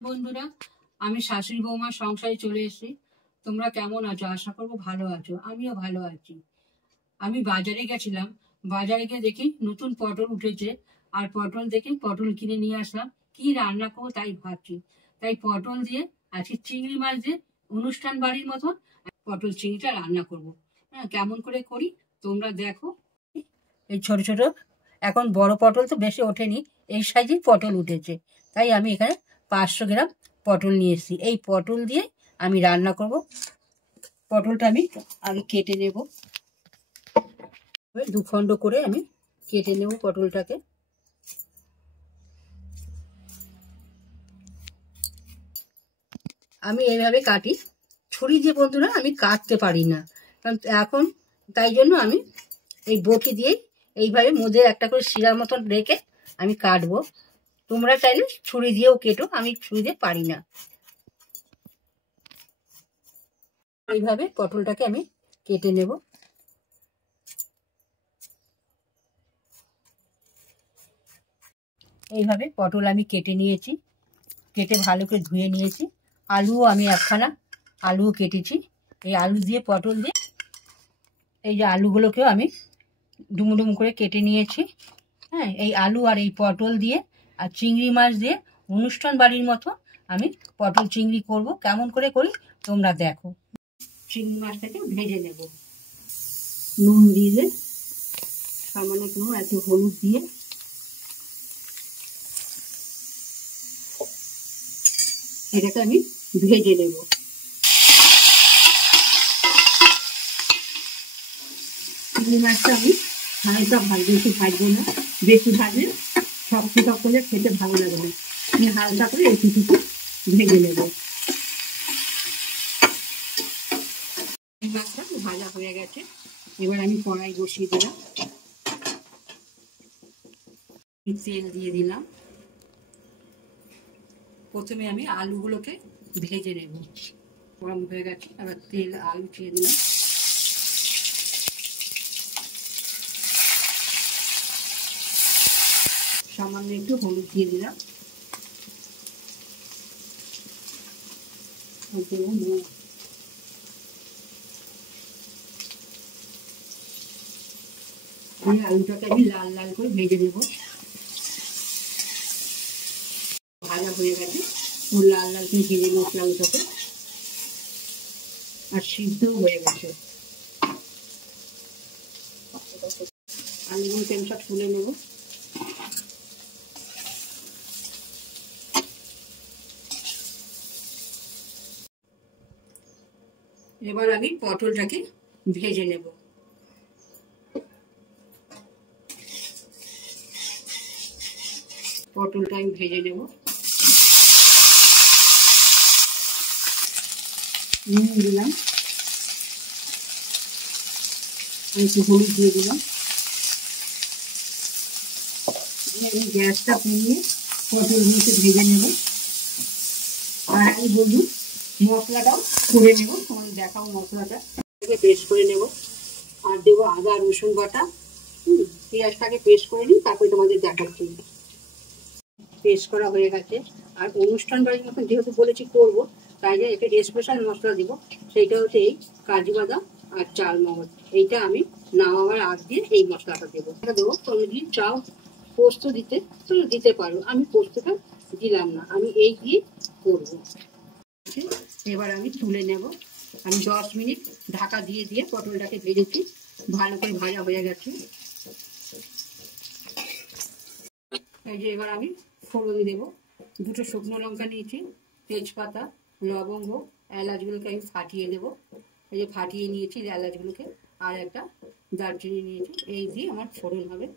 বন্ধুরা, আমি শাশুড়ি বৌমার সংসারে চলে এসেছি। তোমরা কেমন আছো? আশা করবো ভালো আছো। আমিও ভালো আছি। আমি বাজারে গেছিলাম। বাজারে গিয়ে দেখি নতুন পটল উঠেছে। আর পটল দেখি, পটল কিনে নিয়ে আসলাম। কি রান্না করবো তাই ভাবছি। তাই পটল দিয়ে আজকে চিংড়ি মাছ দিয়ে অনুষ্ঠান বাড়ির মতন পটল চিংড়িটা রান্না করব। হ্যাঁ, কেমন করে করি তোমরা দেখো। এই ছোট ছোট, এখন বড় পটল তো বেশি ওঠেনি, এই সাইজের পটল উঠেছে। তাই আমি এখানে 500 গ্রাম পটল নিয়ে এসেছি। এই পটল দিয়ে আমি রান্না করব। পটলটা আমি আগে কেটে নেব, দুখণ্ড করে আমি কেটে নেব পটলটাকে। আমি এইভাবে কাটি, ছুরি দিয়ে বন্ধুরা আমি কাটতে পারি না, কারণ এখন তাই জন্য আমি এই বটি দিয়ে এইভাবে মধ্যে একটা করে শিরার মতন রেখে আমি কাটবো। তোমরা চাইলে ছুরি দিয়েও কেটো, আমি ছুরি দিয়ে পারি না। এইভাবে পটলটাকে আমি কেটে নেব। এইভাবে পটল আমি কেটে নিয়েছি, কেটে ভালো করে ধুয়ে নিয়েছি। আলুও আমি একখানা আলুও কেটেছি। এই আলু দিয়ে পটল দিয়ে এই যে আলুগুলোকেও আমি ডুমো ডুমো করে কেটে নিয়েছি। হ্যাঁ, এই আলু আর এই পটল দিয়ে আর চিংড়ি মাছ দিয়ে অনুষ্ঠান বাড়ির মতো আমি পটল চিংড়ি করব। কেমন করে করি তোমরা দেখো। চিংড়ি মাছটাকে ভেজে নেব। নুন দিয়ে, সামান্য নুন, একটু হলুদ দিয়ে এটাকে আমি ভেজে নেব। চিংড়ি মাছটা আমি হালকা বেশি ভাজবো না, বেশি ভাজলে শক্ত শক্ত হলে খেতে ভালো লাগে না। আমি হালকা করে একটু ভেজে নেব। মাছটা ভাজা হয়ে গেছে, এবার আমি কড়াই বসিয়ে দিলাম, তেল দিয়ে দিলাম। প্রথমে আমি আলুগুলোকে ভেজে নেব। গরম হয়ে গেছে, এবার তেল আলু দিয়ে দিলাম। সামান্য একটু হলুদ দিয়ে দিলাম। আলুটাকে আমি লাল লাল করে ভেজে নেব। ভাজা হয়ে গেছে, লাল লাল করে ভেজে মশলা আলুটাকে, আর সিদ্ধও হয়ে গেছে। আলুগুলো তেমসা তুলে নেব। এবার আমি পটলটাকে ভেজে নেব। পটলটা আমি ভেজে নেব। নুন দিলাম, একটু হলুদ দিয়ে দিলাম। আমি গ্যাসটা কমিয়ে পটলগুলোকে ভেজে নেব। আর আমি বলুন মশলাটাও করে নেব, তোমাদের দেখাও মশলাটা পেস্ট করে নেব। আর দেবো আদা রসুন বাটা। পেঁয়াজটাকে পেস্ট করে নিই, তারপরে তোমাদের দেখাচ্ছি। পেস্ট করা হয়ে গেছে। আর অনুষ্ঠান বাড়ির মতন যেহেতু বলেছি করবো, তাই জন্য একটা স্পেশাল মশলা দিব। সেইটা হচ্ছে এই কাজু বাদাম আর চাল মগজ। এইটা আমি নামাবার আগ দিয়ে এই মশলাটা দেবো। এটা দেবো। তুমি যদি চাও পোস্ত দিতে তুমি দিতে পারো, আমি পোস্তটা দিলাম না, আমি এই দিয়ে করবো। এবার আমি তুলে নেব। আমি 10 মিনিট ঢাকা দিয়ে দিয়ে পটলটাকে ভেজেছি, ভালো করে ভাজা হয়ে গেছে। এই যে এবার আমি ফোড়ন দেবো। 2টো শুকনো লঙ্কা নিয়েছি, তেজপাতা, লবঙ্গ, এলাচগুলোকে আমি ফাটিয়ে দেবো। এই যে ফাটিয়ে নিয়েছি এলাচগুলোকে, আর একটা দারচিনি নিয়েছি। এই দিয়ে আমার ফোড়ন হবে।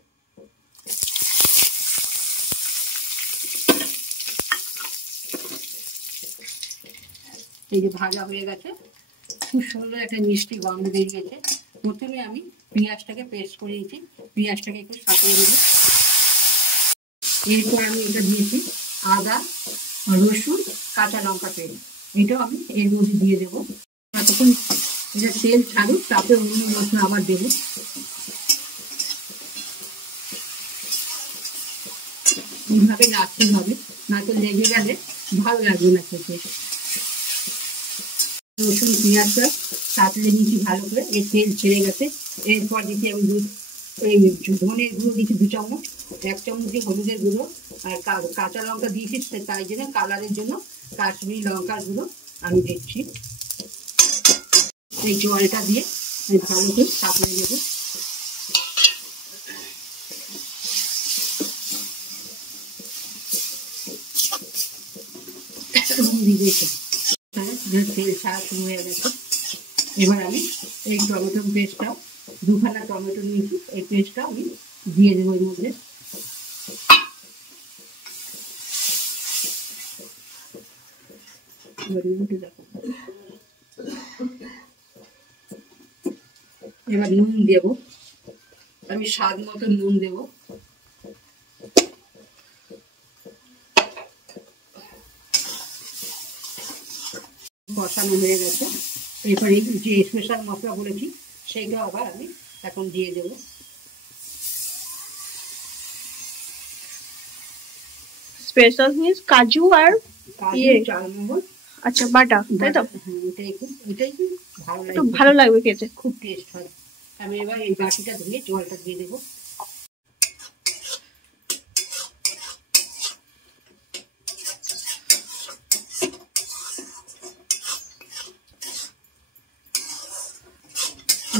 এই যে ভাজা হয়ে গেছে, খুব সুন্দর একটা মিষ্টি গন্ধ বেরিয়েছে। প্রথমে আমি পেঁয়াজটাকে পেস্ট করে নিয়েছি, পেঁয়াজটাকে একটু সাঁতরে দেবো। এরপর আমি এটা দিয়েছি আদা, রসুন, কাঁচা লঙ্কা পেস্ট। এটাও আমি এর মধ্যে দিয়ে দেবো। তখন এটা তেল ছাড়ুক, তারপরে অন্য মশলা আবার দেবো। এইভাবে নাড়তে হবে, না তো লেগে গেলে ভালো লাগবে না খেতে। রসুন পেঁয়াজটা সাঁতলে নিচ্ছি ভালো করে, এর তেল ছেড়ে গেছে। এরপর দিচ্ছি আমি এই ধনের গুঁড়ো দিচ্ছি 2 চামচ, 1 চামচ দিয়ে হলুদের গুঁড়ো, আর কাঁচা লঙ্কা দিয়েছি তাই জন্য কালারের জন্য কাশ্মীরি লঙ্কার গুঁড়ো আমি দিচ্ছি। এই জলটা দিয়ে আমি ভালো করে সাঁতলে নেবো। তেল ছাড়া শুরু হয়ে গেছে। এবার আমি এই টমেটো পেস্টটাও 2খানা টমেটো নিয়েছি, এই পেস্টটা আমি দিয়ে দেবো এর মধ্যে। এবার নুন দেবো, আমি স্বাদ মতো নুন দেবো। কষানো হয়ে গেছে। এরপরে যে স্পেশাল মশলা বলেছি সেইটা আবার আমি এখন দিয়ে দেবো। স্পেশাল মিন্স কাজু আর চালমগজ, আচ্ছা বাটা, তাই তো? এটাই ভালো লাগবে খেতে, খুব টেস্ট হয়। আমি এবার এই বাটিটা ধুয়ে জলটা দিয়ে দেবো।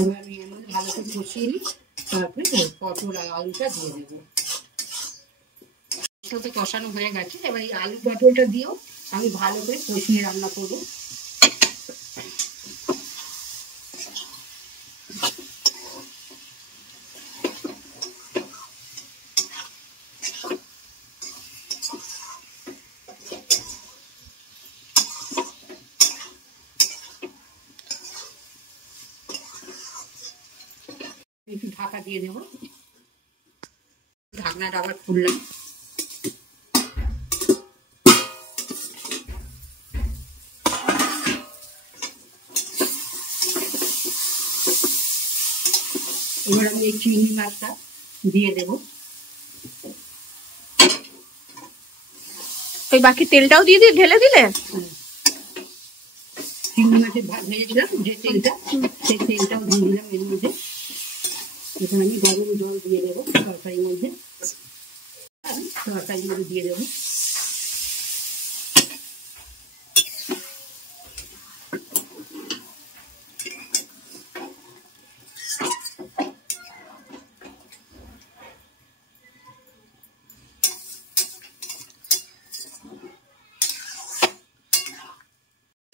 এবার আমি এর মধ্যে ভালো করে কষিয়ে নিই, তারপরে পটল আর আলুটা দিয়ে দেবো। তো কষানো হয়ে গেছে, এবার এই আলু পটলটা দিয়েও আমি ভালো করে কষিয়ে রান্না করবো। একটু ঢাকা দিয়ে দেবো, ঢাকনাটা আবার খুললাম। এবার আমি এই চিংড়ি মাছটা দিয়ে দেবো। ওই বাকি তেলটাও দিয়ে ঢেলে দিলে? চিংড়ি মাছের ভেজেছিলাম যে তেলটা, সেই তেলটাও দিয়ে দিলাম এর মধ্যে। এখন আমি গরম জল দিয়ে দেবো তরকারির মধ্যে, আমি তরকারির মধ্যে দিয়ে দেবো।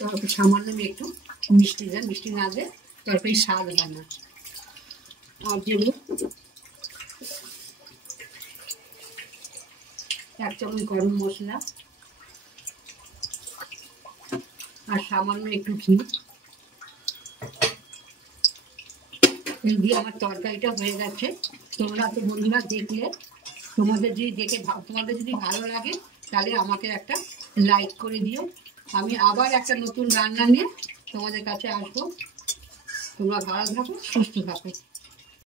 তারপর সামান্য একটু মিষ্টি দেন, মিষ্টি না দিয়ে তরকারি স্বাদ হয় না। আর দেবো 1 চামচ গরম মশলা আর সামান্য একটু ঘি। এই দিয়ে আমার তরকারিটা হয়ে গেছে। তোমরা তো বন্ধুরা দেখলে, তোমাদের যদি ভালো লাগে তাহলে আমাকে একটা লাইক করে দিও। আমি আবার একটা নতুন রান্না নিয়ে তোমাদের কাছে আসবো। তোমরা ভালো থাকো, সুস্থ থাকো।